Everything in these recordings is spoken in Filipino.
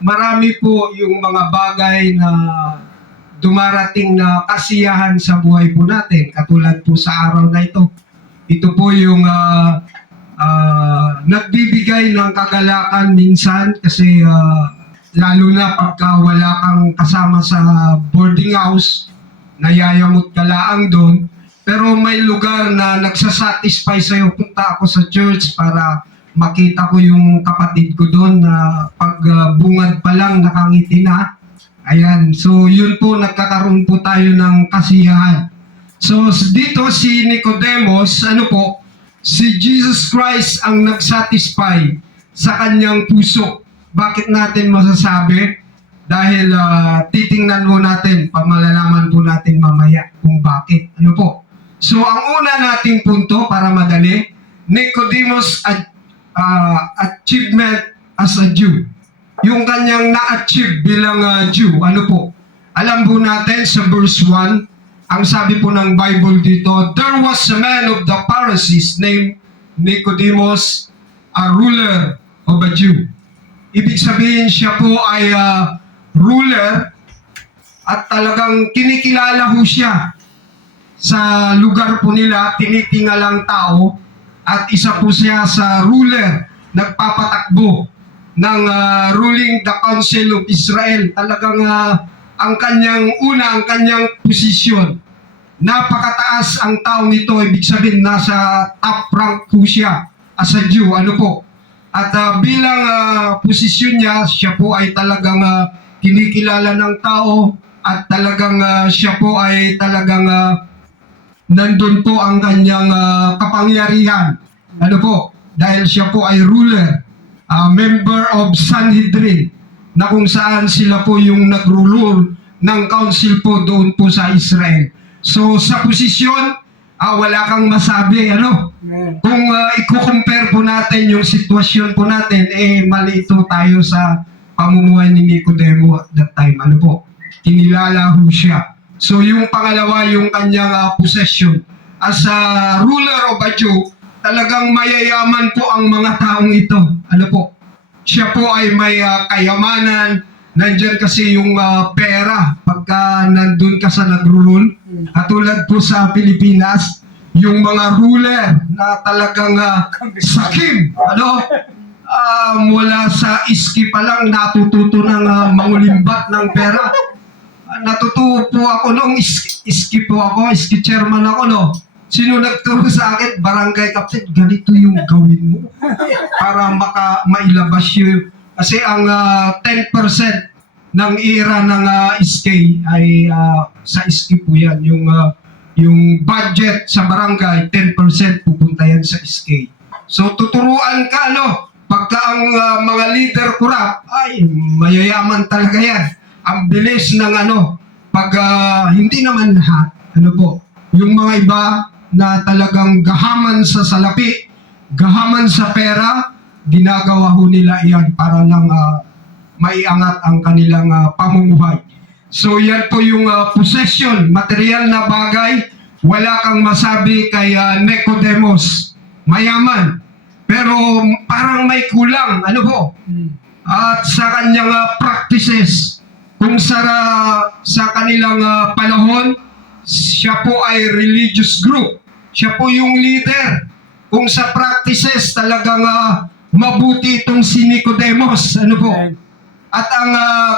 marami po yung mga bagay na dumarating na kasiyahan sa buhay po natin. Katulad po sa araw na ito. Ito po yung nagbibigay ng kagalakan minsan kasi lalo na pagka wala kang kasama sa boarding house, nayayamot ka laang doon. Pero may lugar na nagsasatisfy sa'yo. Punta ako sa church para makita ko yung kapatid ko doon na pag bungad pa lang nakangiti na. Ayan, so yun po, nagkakaroon po tayo ng kasiyahan. So dito si Nicodemus, si Jesus Christ ang nagsatisfy sa kanyang puso. Bakit natin masasabi? Dahil titingnan mo natin, pamalalaman po natin mamaya kung bakit. So ang una nating punto para madali, Nicodemus achievement as a Jew. Yung kanyang na-achieve bilang Jew, Alam po natin sa verse 1, ang sabi po ng Bible dito, there was a man of the Pharisees named Nicodemus, a ruler of a Jew. Ibig sabihin siya po ay ruler at talagang kinikilala ho siya sa lugar po nila, tinitingalang tao at isa po siya sa ruler, nagpapatakbo ng ruling the Council of Israel. Talagang ang kanyang posisyon. Napakataas ang taong ito, ibig sabihin nasa top rank po siya as a Jew. At bilang posisyon niya, siya po ay talagang kinikilala ng tao at talagang siya po ay talagang nandun po ang kanyang kapangyarihan. Dahil siya po ay ruler. Member of Sanhedrin na kung saan sila po yung nag-rule ng council po doon po sa Israel. So sa posisyon, wala kang masabi. Kung i-compare po natin yung sitwasyon po natin, mali ito tayo sa pamumuhay ni Nicodemo at that time. Kinilala ho siya. So yung pangalawa, yung kanyang possession. As a ruler of a Jew, talagang mayayaman po ang mga taong ito. Siya po ay may kayamanan. Nandiyan kasi yung pera pagka nandun ka sa nag-rule. Katulad po sa Pilipinas, yung mga ruler na talagang sakim. Mula sa iski pa lang natututo ng mangulimbat ng pera. Natututo po ako nung iski chairman ako, Sino nagturo sa akin? Barangay Captain, ganito yung gawin mo para mailabas yun. Kasi ang 10% ng ira ng SK ay sa SK po yan. Yung budget sa barangay, 10% pupunta yan sa SK. So tuturuan ka, pagka ang mga leader corrupt, ay mayayaman talaga yan. Ang bilis ng pag hindi naman lahat, yung mga iba, na talagang gahaman sa salapi, gahaman sa pera, ginagawa ho nila iyan para lang maiangat ang kanilang pamumuhay. So yan po yung possession, material na bagay, wala kang masabi kay Nicodemus. Mayaman, pero parang may kulang, At sa kanyang practices, kung sa kanilang panahon, siya po ay religious group. Siya po yung leader. Kung sa practices talagang mabuti itong si Nicodemus. At ang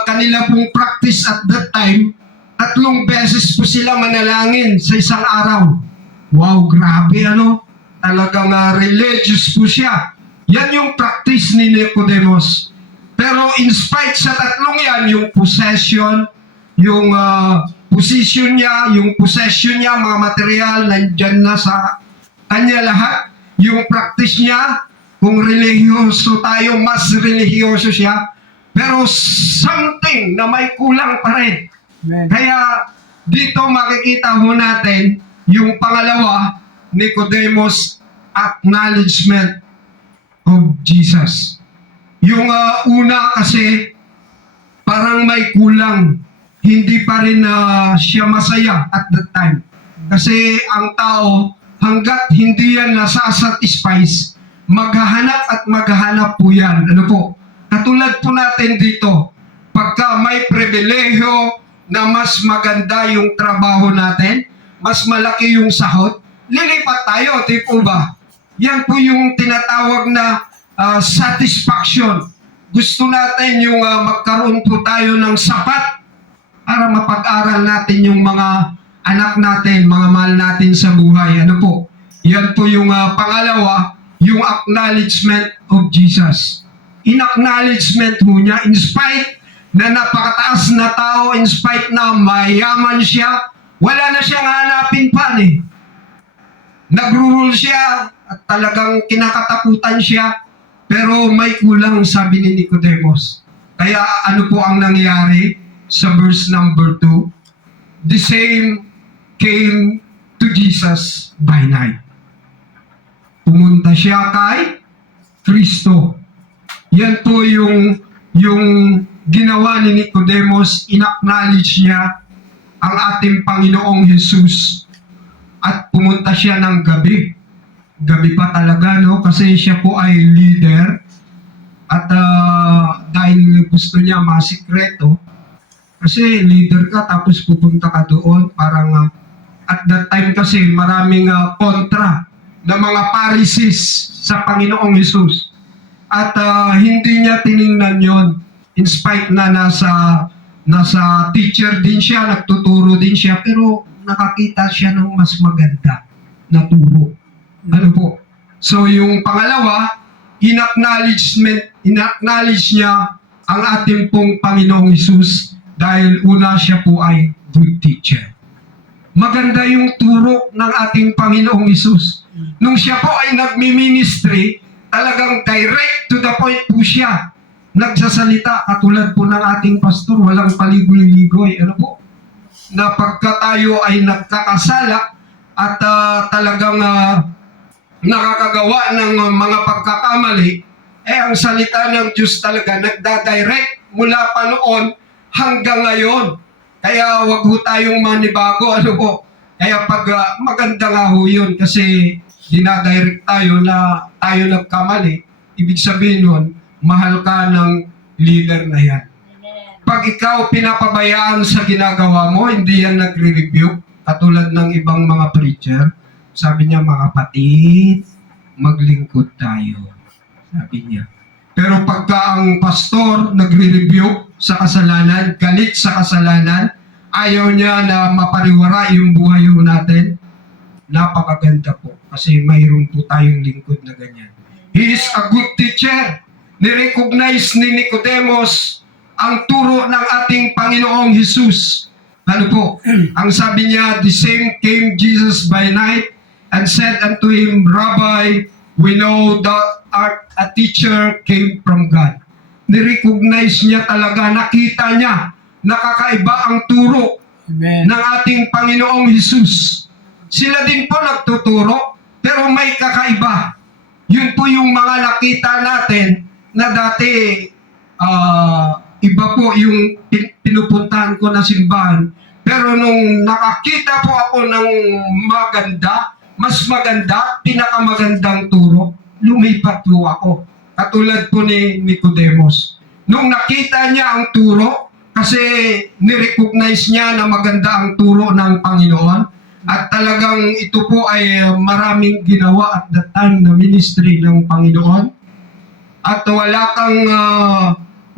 kanila pong practice at that time, 3 beses po sila manalangin sa isang araw. Wow, grabe Talagang religious po siya. Yan yung practice ni Nicodemus. Pero in spite sa 3 yan, yung possession, yung position niya, yung possession niya, mga material, nandyan na sa kanya lahat. Yung practice niya, kung religyoso tayo, mas religyoso siya. Pero something na may kulang pa rin. Amen. Kaya dito makikita ho natin yung pangalawa, Nicodemus acknowledgement of Jesus. Yung una kasi, parang may kulang. Hindi pa rin siya masaya at that time. Kasi ang tao, hanggat hindi yan nasasatisfies, maghahanap at maghahanap po yan. Katulad po natin dito, pagka may pribilehiyo na mas maganda yung trabaho natin, mas malaki yung sahod, lilipat tayo, di po ba? Yan po yung tinatawag na satisfaction. Gusto natin yung magkaroon po tayo ng sapat para mapag-aral natin yung mga anak natin, mga mahal natin sa buhay. Ano po? Yan po yung pangalawa, yung acknowledgement of Jesus. In-acknowledgement po niya, in spite na napakataas na tao, in spite na mayaman siya, wala na siyang hanapin pa eh. Nag-rule siya at talagang kinakatakutan siya, pero may kulang, sabi ni Nicodemus. Kaya ano po ang nangyari sa verse number 2? The same came to Jesus by night. Pumunta siya kay Kristo. Yan po yung ginawa ni Nicodemus, in-acknowledge niya ang ating Panginoong Jesus at pumunta siya ng gabi. Gabi pa talaga, no? Kasi siya po ay leader at dahil gusto niya masikreto, kasi leader ka tapos pupunta ka doon, parang at that time kasi maraming kontra ng mga Pharisees sa Panginoong Jesus. At hindi niya tiningnan yon, in spite na nasa teacher din siya, nagtuturo din siya, pero nakakita siya ng mas maganda na turo. Ano po? So yung pangalawa, in-acknowledge niya ang ating pong Panginoong Jesus dahil una siya po ay good teacher. Maganda yung turo ng ating Panginoong Jesus. Nung siya po ay nagmi-ministry, talagang direct to the point po siya. Nagsasalita, katulad po ng ating pastor, walang paligoy-ligoy. Ano po? Na pagka tayo ay nagkakasala at talagang nakakagawa ng mga pagkakamali, ang salita ng Diyos talaga nagdadirect mula pa noon hanggang ngayon. Kaya wag ho tayong manibago, ano po. Kaya pag maganda nga ho yun kasi dinadirect tayo na tayo nagkamali, ibig sabihin nun, mahal ka ng leader na yan. Pag ikaw pinapabayaan sa ginagawa mo, hindi yan nagre-review, katulad ng ibang mga preacher, sabi niya, mga kapatid, maglingkod tayo. Sabi niya. Pero pagka ang pastor nagre-review sa kasalanan, galit sa kasalanan, ayaw niya na mapariwara yung buhay natin, napakaganda po. Kasi mayroon po tayong lingkod na ganyan. He is a good teacher. Nirecognize ni Nicodemus ang turo ng ating Panginoong Jesus. Ano po? Ang sabi niya, the same came Jesus by night and said unto him, Rabbi, we know that a teacher came from God. Nirecognize niya talaga, nakita niya, nakakaiba ang turo ng ating Panginoong Jesus. Sila din po nagtuturo, pero may kakaiba. Yun po yung mga nakita natin na dati iba po yung pinupuntahan ko na simbahan. Pero nung nakakita po ako ng maganda, mas maganda, pinakamagandang turo, lumipat po ako. Katulad po ni Nicodemus. Nung nakita niya ang turo, kasi nirecognize niya na maganda ang turo ng Panginoon, at talagang ito po ay maraming ginawa at that time na ministry ng Panginoon. At wala kang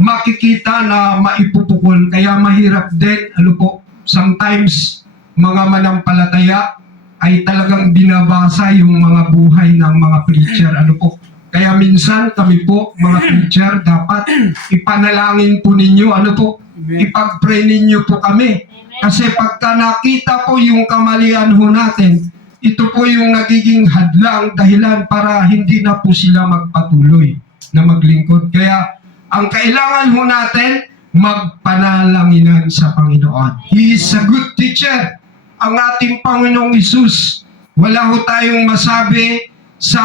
makikita na maipupukol. Kaya mahirap din, ano po, sometimes mga manampalataya ay talagang binabasa yung mga buhay ng mga preacher. Ano po. Kaya minsan kami po, mga preacher, dapat ipanalangin po ninyo, ano po, ipag-pray ninyo po kami. Kasi pagka nakita po yung kamalian ho natin, ito po yung nagiging hadlang, dahilan para hindi na po sila magpatuloy na maglingkod. Kaya ang kailangan ho natin, magpanalanginan sa Panginoon. He is a good teacher. Ang ating Panginoong Isus, wala ho tayong masabi sa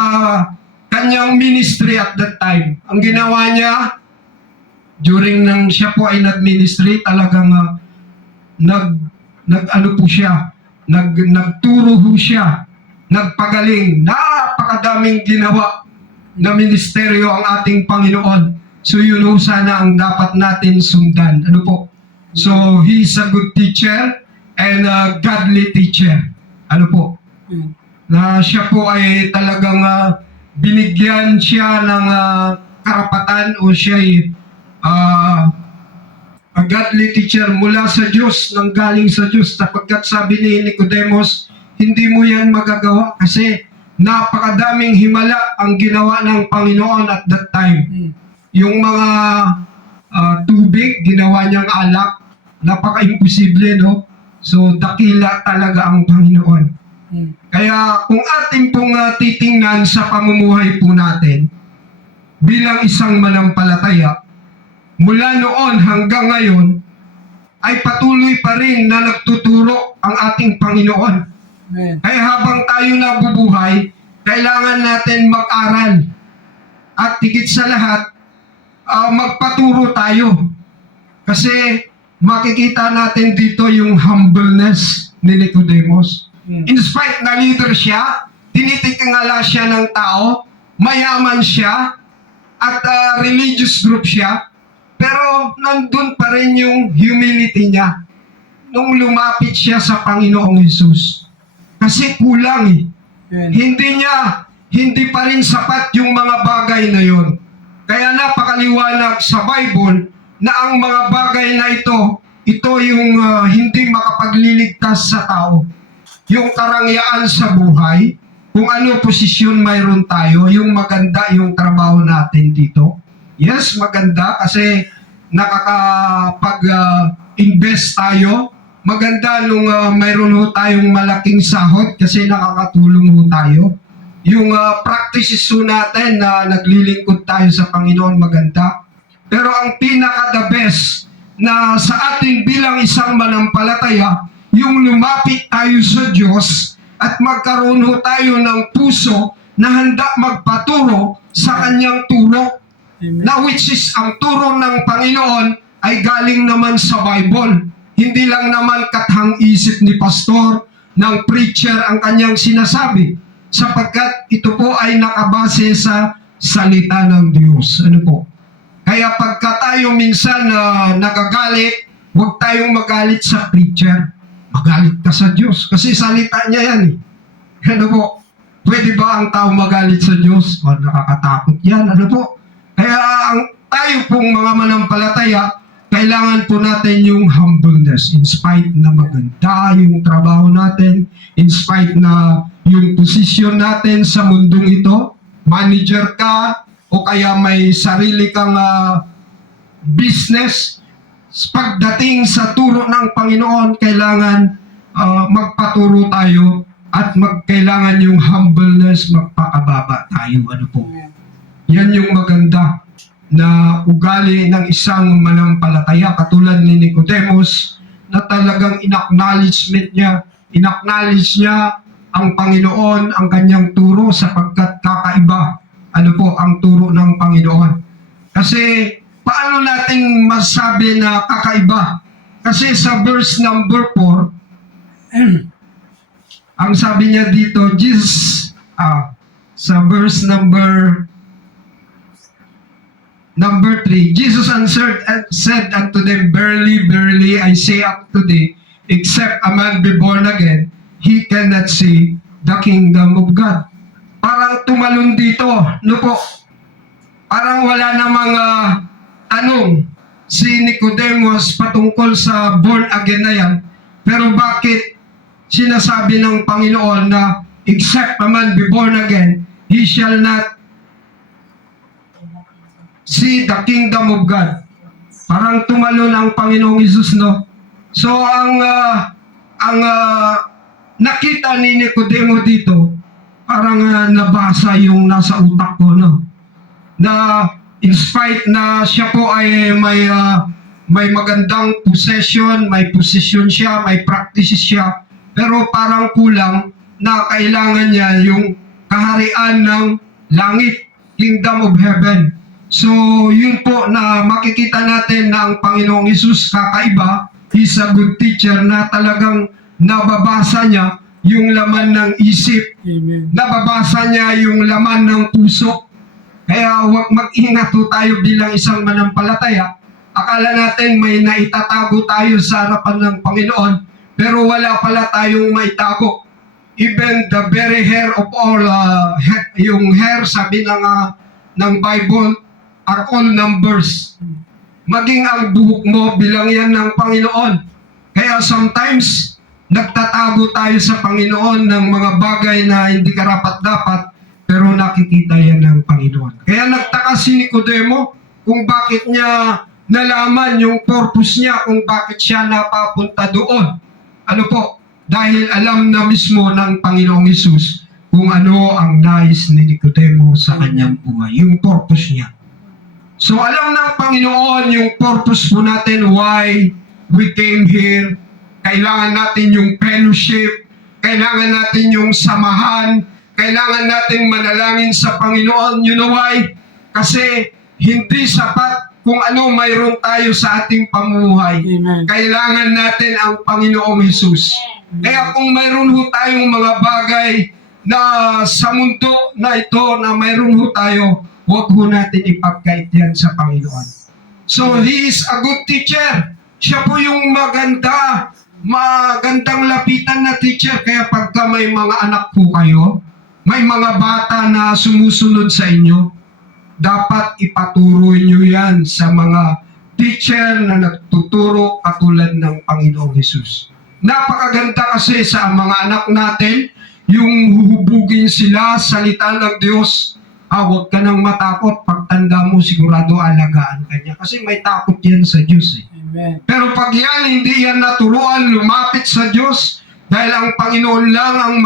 kanyang ministry at that time. Ang ginawa niya, during nang siya po ay nag-ministry, talagang nagturo ho siya, nagpagaling, napakadaming ginawa na ministeryo ang ating Panginoon So yun ho sana ang dapat natin sundan. Ano po? So he's a good teacher and a godly teacher. Ano po? Na siya po ay talagang binigyan siya ng karapatan o siya ay a godly teacher mula sa Diyos, nang galing sa Diyos, sapagkat sabi ni Nicodemus, hindi mo yan magagawa kasi napakadaming himala ang ginawa ng Panginoon at that time. Yung mga tubig, ginawa niyang alak, napaka-imposible, no? So, dakila talaga ang Panginoon. Kaya kung ating pong titingnan sa pamumuhay po natin, bilang isang manampalataya, mula noon hanggang ngayon, ay patuloy pa rin na nagtuturo ang ating Panginoon. Amen. Kaya habang tayo nabubuhay, kailangan natin mag-aral. At higit sa lahat, magpaturo tayo. Kasi makikita natin dito yung humbleness ni Nicodemus. In spite na leader siya, tinitingala siya ng tao, mayaman siya, at religious group siya, pero nandun pa rin yung humility niya nung lumapit siya sa Panginoong Hesus. Kasi kulang eh. Hindi pa rin sapat yung mga bagay na yon. Kaya napakaliwanag sa Bible na ang mga bagay na ito yung hindi makapagliligtas sa tao. Yung karangyaan sa buhay, kung ano posisyon mayroon tayo, yung maganda yung trabaho natin dito. Yes, maganda kasi nakakapag-invest tayo. Maganda nung mayroon ho tayong malaking sahod kasi nakakatulong ho tayo. Yung practices ho natin na naglilingkod tayo sa Panginoon, maganda. Pero ang pinaka-the best na sa atin bilang isang manampalataya, yung lumapit tayo sa Diyos at magkaroon ho tayo ng puso na handa magpaturo sa kanyang turo. Na which is ang turo ng Panginoon ay galing naman sa Bible. Hindi lang naman kathang isip ni pastor, ng preacher ang kanyang sinasabi. Sapagkat ito po ay nakabase sa salita ng Diyos. Ano po? Kaya pagka tayo minsan nagagalit, huwag tayong magalit sa preacher. Magalit ka sa Diyos. Kasi salita niya yan eh. Ano po? Pwede ba ang tao magalit sa Diyos? O, nakakatakot yan. Ano po? Kaya tayo pong mga manampalataya, kailangan po natin yung humbleness. In spite na maganda yung trabaho natin, in spite na yung posisyon natin sa mundong ito, manager ka, o kaya may sarili kang business, pagdating sa turo ng Panginoon, kailangan magpaturo tayo at kailangan yung humbleness, magpakababa tayo. Ano po? Yan yung maganda na ugali ng isang manampalataya katulad ni Nicodemus na talagang inacknowledge niya ang Panginoon, ang kanyang turo sapagkat kakaiba ano po ang turo ng Panginoon. Kasi paano natin masabi na kakaiba? Kasi sa verse number 4, ang sabi niya dito, Jesus, sa verse number 3, Jesus answered and said unto them, Verily, verily, I say unto thee, except a man be born again, he cannot see the kingdom of God. Parang tumalon dito, no po? Parang wala namang tanong si Nicodemus patungkol sa born again na yan. Pero bakit sinasabi ng Panginoon na except a man be born again, he shall not see the kingdom of God. Parang tumalon ang Panginoong Hesus, no? So, ang nakita ni Nicodemo dito, parang nabasa yung nasa utak ko, no? Na in spite na siya po ay may magandang possession, may position siya, may practices siya, pero parang kulang na kailangan niya yung kaharian ng langit, kingdom of heaven. So, yun po na makikita natin na ang Panginoong Hesus kakaiba, He's a good teacher na talagang nababasa niya yung laman ng isip. Amen. Nababasa niya yung laman ng puso. Kaya huwag mag-ingat ho tayo bilang isang manampalataya. Akala natin may naitatago tayo sa harapan ng Panginoon, pero wala pala tayong maitago. Even the very hair of all, yung hair, sabi ng Bible, are all numbers. Maging ang buhok mo, bilang yan ng Panginoon. Kaya sometimes, nagtatago tayo sa Panginoon ng mga bagay na hindi karapat-dapat, pero nakikita yan ng Panginoon. Kaya nagtaka si Nicodemo kung bakit niya nalaman yung purpose niya, kung bakit siya napapunta doon. Ano po? Dahil alam na mismo ng Panginoong Hesus kung ano ang nais ni Nicodemo sa kanyang buhay, yung purpose niya. So alam ng Panginoon yung purpose po natin, why we came here. Kailangan natin yung fellowship, kailangan natin yung samahan, kailangan natin manalangin sa Panginoon. You know why? Kasi hindi sapat kung ano mayroon tayo sa ating pamumuhay. Amen. Kailangan natin ang Panginoong Hesus. Kaya kung mayroon ho tayong mga bagay na sa mundo na ito na mayroon ho tayo, huwag ho natin ipagkait yan sa Panginoon. So, He is a good teacher. Siya po yung magandang lapitan na teacher. Kaya pagka may mga anak po kayo, may mga bata na sumusunod sa inyo, dapat ipaturo nyo yan sa mga teacher na nagtuturo katulad ng Panginoong Hesus. Napakaganda kasi sa mga anak natin, yung huhubugin sila, salita ng Diyos. Huwag ka nang matakot, pagtanda mo sigurado alagaan ka niya. Kasi may takot yan sa Diyos. Amen. Pero pag yan, hindi yan naturuan, lumapit sa Diyos, dahil ang Panginoon lang ang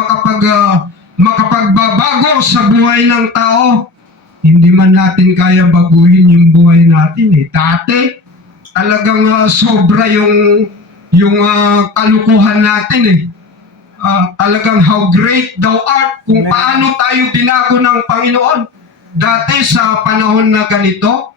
makapagbabago sa buhay ng tao. Hindi man natin kaya baguhin yung buhay natin. Dati, talagang sobra yung kalukuhan natin. Talagang how great thou art, kung paano tayo binago ng Panginoon. Dati sa panahon na ganito,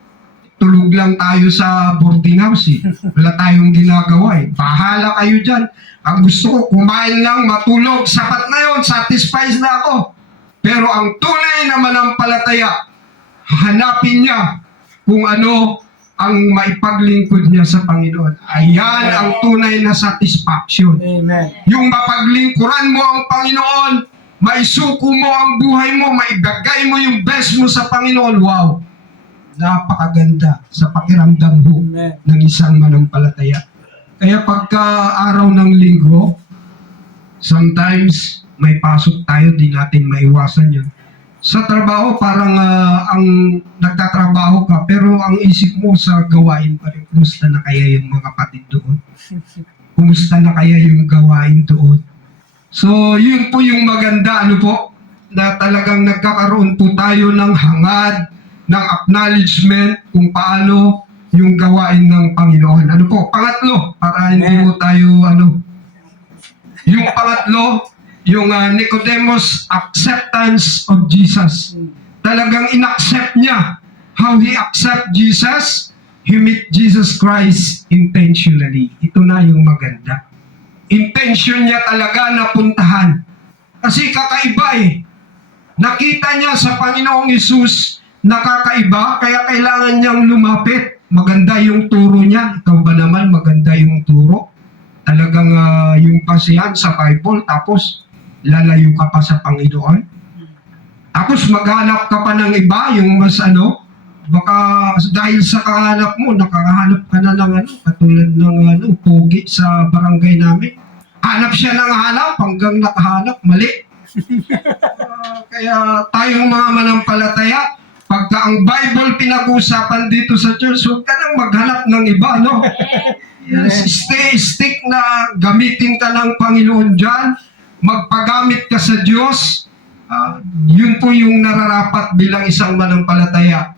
tulog lang tayo sa boarding house. Wala tayong ginagawa. Bahala kayo dyan. Ang gusto ko, kumain lang, matulog. Sapat na yun, satisfied na ako. Pero ang tunay na manampalataya, hanapin niya kung ano ang maipaglingkod niya sa Panginoon. Ayan ang tunay na satisfaction. Amen. Yung mapaglingkuran mo ang Panginoon, maisuko mo ang buhay mo, maibagay mo yung best mo sa Panginoon. Wow! Napakaganda sa pakiramdam mo Amen. ng isang manampalataya. Kaya pagka araw ng linggo, sometimes may pasok tayo, di natin maiwasan yun. Sa trabaho, parang ang nagtatrabaho ka, pero ang isip mo sa gawain pa rin. Kumusta na kaya yung mga kapatid doon? Kumusta na kaya yung gawain doon? So, yun po yung maganda, ano po, na talagang nagkakaroon po tayo ng hangad, ng acknowledgement kung paano yung gawain ng Panginoon. Ano po? Pangatlo, para hindi mo tayo, yung pangatlo, yung Nicodemus acceptance of Jesus. Talagang inaccept niya. How he accept Jesus? He meet Jesus Christ intentionally. Ito na yung maganda. Intention niya talaga na puntahan. Kasi kakaiba Nakita niya sa Panginoong Hesus nakakaiba, kaya kailangan niyang lumapit. Maganda yung turo niya. Ikaw ba naman maganda yung turo? Talagang yung pasihan sa Bible, tapos lalayo ka pa sa Panginoon. Tapos maghanap ka pa ng iba, yung mas baka dahil sa kahanap mo, nakahanap ka na ng katulad ng pogi sa barangay namin. Hanap siya ng hanap, hanggang nakahanap, mali. Kaya tayong mga manampalataya, pagka ang Bible pinag-uusapan dito sa church, huwag ka nang maghanap ng iba, Yes, stick na gamitin ka ng Panginoon dyan, magpagamit ka sa Diyos, yun po yung nararapat bilang isang manampalataya.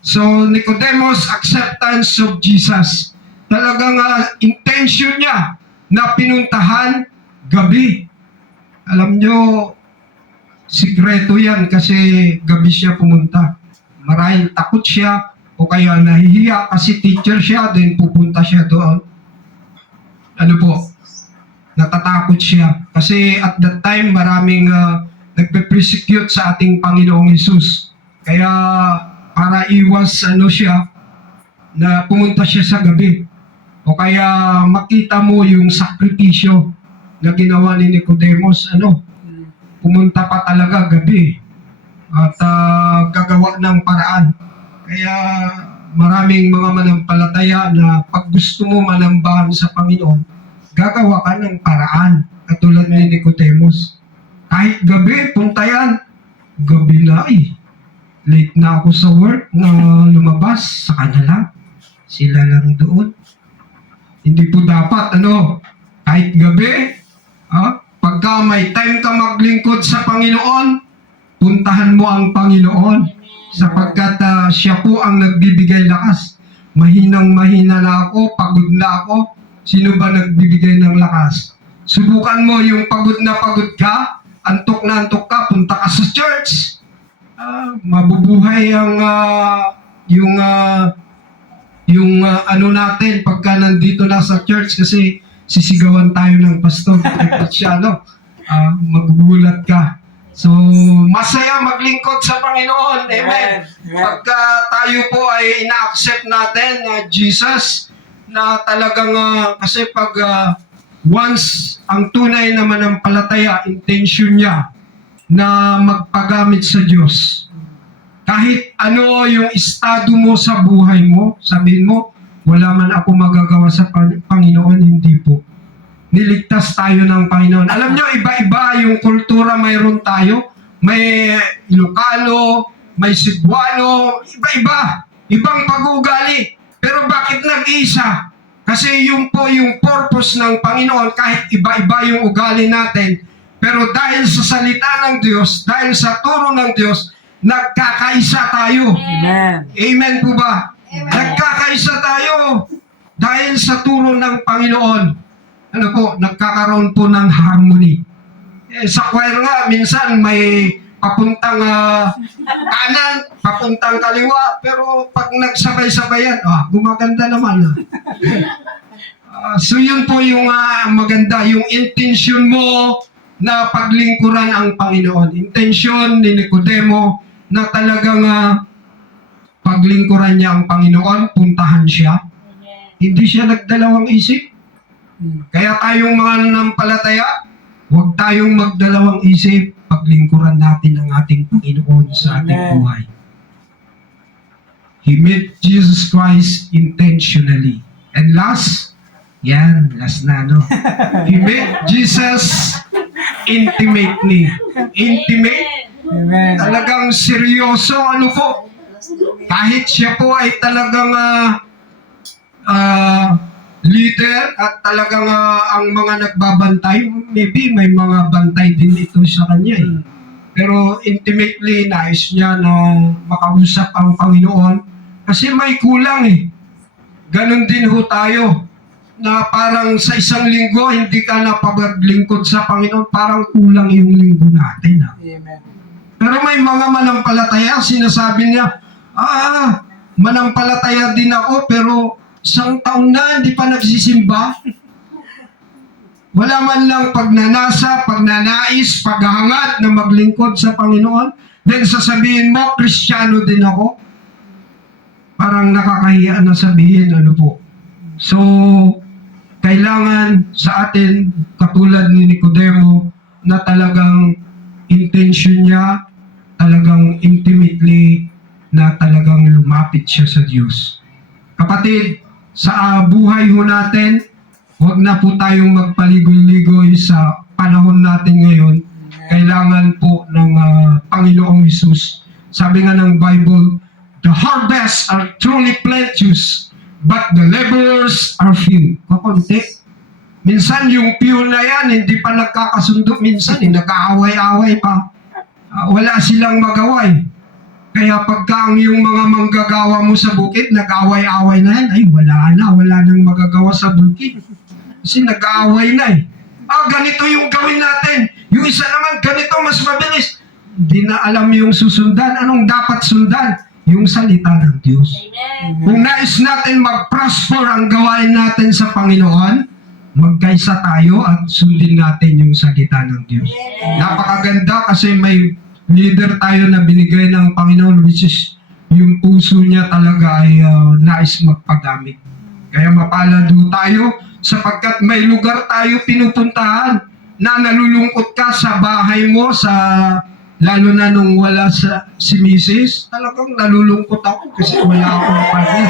So, Nicodemus, acceptance of Jesus. Talagang intention niya na pinuntahan gabi. Alam nyo, sikreto yan kasi gabi siya pumunta. Marahil takot siya o kaya nahihiya kasi teacher siya, then pupunta siya doon. Natatakot siya. Kasi at that time, maraming nagpe-persecute sa ating Panginoong Hesus. Kaya para iwas siya, na pumunta siya sa gabi. O kaya makita mo yung sakripisyo na ginawa ni Nicodemus, pumunta pa talaga gabi at gagawa ng paraan. Kaya maraming mga manampalataya na pag gusto mo manambahan sa Panginoon, gagawa ka ng paraan, katulad ni Nicodemus. Kahit gabi, punta yan. Gabi na late na ako sa work na lumabas, saka na lang. Sila lang doon. Hindi po dapat, kahit gabi, pagka may time ka maglingkod sa Panginoon, puntahan mo ang Panginoon sapagkat siya po ang nagbibigay lakas. Mahinang-mahina na ako, pagod na ako. Sino ba nagbibigay ng lakas? Subukan mo yung pagod na pagod ka, antok na antok ka, punta ka sa church. Mabubuhay ang natin pagka nandito na sa church kasi sisigawan tayo ng pastor. Magbubulat ka. So, masaya maglingkod sa Panginoon. Amen. Pagka tayo po ay ina-accept natin na Jesus, na talagang kasi pag once ang tunay na manampalataya, intention niya na magpagamit sa Diyos. Kahit ano yung estado mo sa buhay mo, sabihin mo, wala man ako magagawa sa Panginoon, hindi po. Niligtas tayo ng Panginoon. Alam nyo, iba-iba yung kultura mayroon tayo. May Ilocano, may Cebuano, iba-iba. Ibang pag-uugali. Pero bakit nag-iisa? Kasi yun po yung purpose ng Panginoon, kahit iba-iba yung ugali natin. Pero dahil sa salita ng Diyos, dahil sa turo ng Diyos, nagkakaisa tayo. Amen. Amen po ba? Amen. Nagkakaisa tayo dahil sa turo ng Panginoon. Nagkakaroon po ng harmony. Sa choir nga, minsan may papuntang kanan, papuntang kaliwa, pero pag nagsabay-sabayan, gumaganda naman. So yun po yung maganda, yung intention mo na paglingkuran ang Panginoon. Intention ni Nicodemo na talagang paglingkuran niya ang Panginoon, puntahan siya. Hindi siya nagdalawang isip. Kaya tayong mga nanampalataya, huwag tayong magdalawang isip, paglingkuran natin ang ating Panginoon sa ating buhay. He met Jesus Christ intentionally. And last na, He met Jesus intimately. Intimate? Amen. Talagang seryoso, po? Kahit siya po ay talagang leader at talagang ang mga nagbabantay, maybe may mga bantay din ito sa kanya. Pero intimately, nais niya na makausap ang Panginoon kasi may kulang. Ganon din ho tayo na parang sa isang linggo, hindi ka napaglingkod sa Panginoon, parang kulang yung linggo natin. Amen. Pero may mga manampalataya, sinasabi niya, manampalataya din ako, pero isang taon na, hindi pa nagsisimba. Wala man lang pagnanasa, pagnanais, paghahangad na maglingkod sa Panginoon. Then sasabihin mo, Kristiyano din ako. Parang nakakahiya na sabihin, po. So, kailangan sa atin, katulad ni Nicodemo, na talagang intention niya, talagang intimately, na talagang lumapit siya sa Diyos. Kapatid, sa buhay ho natin, huwag na po tayong magpaligoy-ligoy sa panahon natin ngayon. Kailangan po ng Panginoong Hesus. Sabi nga ng Bible, the harvests are truly plenteous, but the laborers are few. Kakonti. Minsan yung few na yan, hindi pa nagkakasundo. Minsan, nag-aaway-aaway pa. Wala silang magaway. Kaya pagka ang yung mga manggagawa mo sa bukid, nag-away-away na yan, ay wala nang magagawa sa bukid. Kasi nag-aaway na ganito yung gawin natin. Yung isa naman, ganito, mas mabilis. Hindi na alam yung susundan. Anong dapat sundan? Yung salita ng Diyos. Amen. Kung nais natin mag-prosper ang gawain natin sa Panginoon, magkaisa tayo at sundin natin yung salita ng Diyos. Amen. Napakaganda kasi may leader tayo na binigay ng Panginoon, which is yung puso niya talaga ay nais magpagamit. Kaya mapalad ho tayo sapagkat may lugar tayo pinupuntahan na nalulungkot ka sa bahay mo, lalo na nung wala si Mrs. Talagang nalulungkot ako kasi wala akong partner.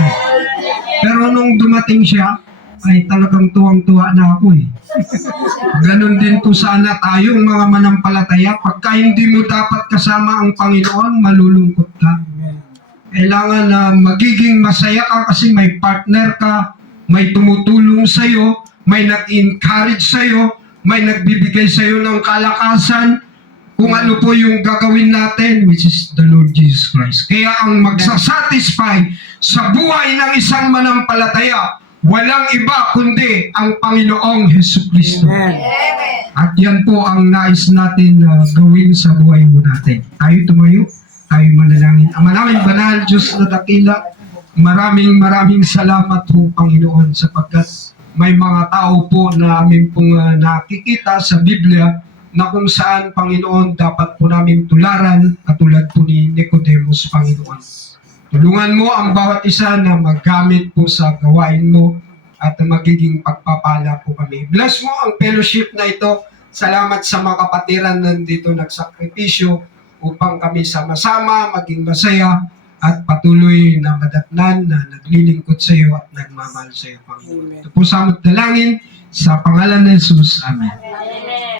Pero nung dumating siya, ay talagang tuwang-tuwa na ako eh. Ganon din po sana tayong mga manampalataya. Pagka hindi mo dapat kasama ang Panginoon, malulungkot ka. Kailangan na magiging masaya ka kasi may partner ka, may tumutulong sa'yo, may nag-encourage sa'yo, may nagbibigay sa'yo ng kalakasan, kung ano po yung gagawin natin, which is the Lord Jesus Christ. Kaya ang magsasatisfy sa buhay ng isang manampalataya, walang iba kundi ang Panginoong Jesucristo. At yan po ang nais natin gawin sa buhay mo natin. Tayo tumayo, tayo manalangin. Ama namin banal, Diyos na dakila, maraming salamat po Panginoon sapagkat may mga tao po na amin pong nakikita sa Biblia na kung saan Panginoon dapat po namin tularan katulad po ni Nicodemus, Panginoon. Tulungan mo ang bawat isa na maggamit po sa gawain mo at magiging pagpapala po kami. Bless mo ang fellowship na ito. Salamat sa mga kapatiran nandito nagsakripisyo upang kami sama-sama maging masaya at patuloy na madatnan na naglilingkod sa iyo at nagmamahal sa iyo, Panginoon. Ito po sa amot dalangin sa pangalan ni Jesus. Amen.